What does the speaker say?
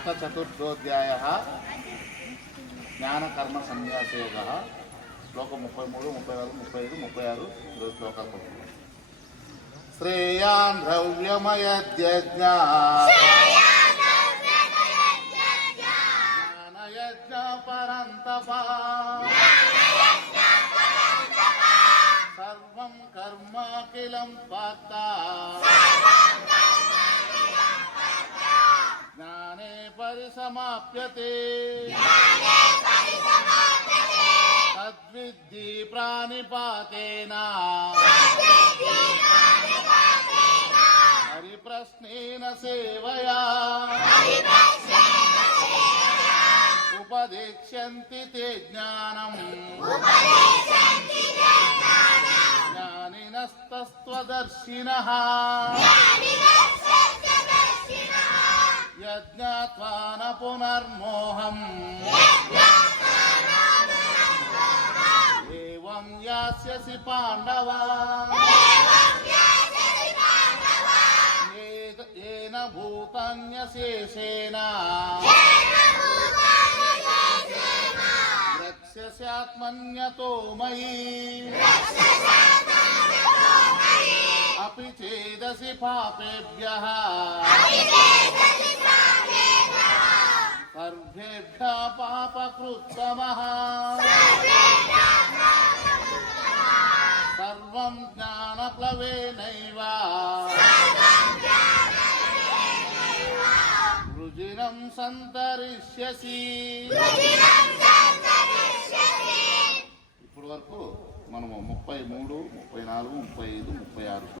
అథ చతుర్థోధ్యాయः జ్ఞానకర్మ సన్యాసయోగः శ్లోకం 33, 34, 35, 36 ఈరోజు శ్లోకాలు. శ్రేయాన్ ద్రవ్యమయజ్ఞ జ్ఞానయజ్ఞ పరంతపా సర్వం కర్మాఖిలం పార్థ జ్ఞానే పరిసమాప్యతే తద్విద్ధి ప్రాణిపాతేన హరిప్రశ్నేన సేవయా ఉపదేక్ష్యంతి తే జ్ఞానం జ్ఞానినస్తస్త్వదర్శినః యజ్ఞాత్వా న పునర్మోహం ఏవం యాస్యసి పాండవ ఏన భూతాన్యశేషేణ ద్రక్ష్యస్యాత్మన్యతో మయి అపి చేదసి పాపేభ్యః సర్వేభ్యః పాపకృత్తమః సర్వం జ్ఞానప్లవేనైవ వృజినం సంతరిష్యసి. ఇప్పటి వరకు మనము 33, 34, 35, 36